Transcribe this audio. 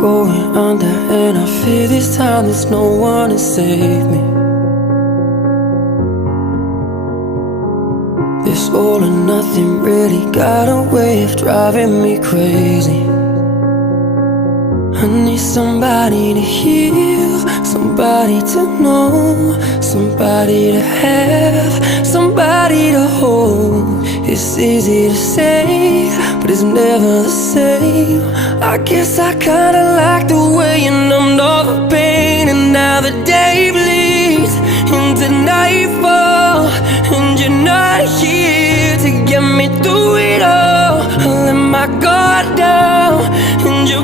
going under, and I fear this time there's no one to save me. This all or nothing really got a way of driving me crazy. I need somebody to heal, somebody to know, somebody to have, somebody to hold. It's easy to say, but it's never the same. I guess I kinda like the way you numbed all the pain. And now the day bleeds into nightfall, and you're not here to get me through it all. I let my guard down, and you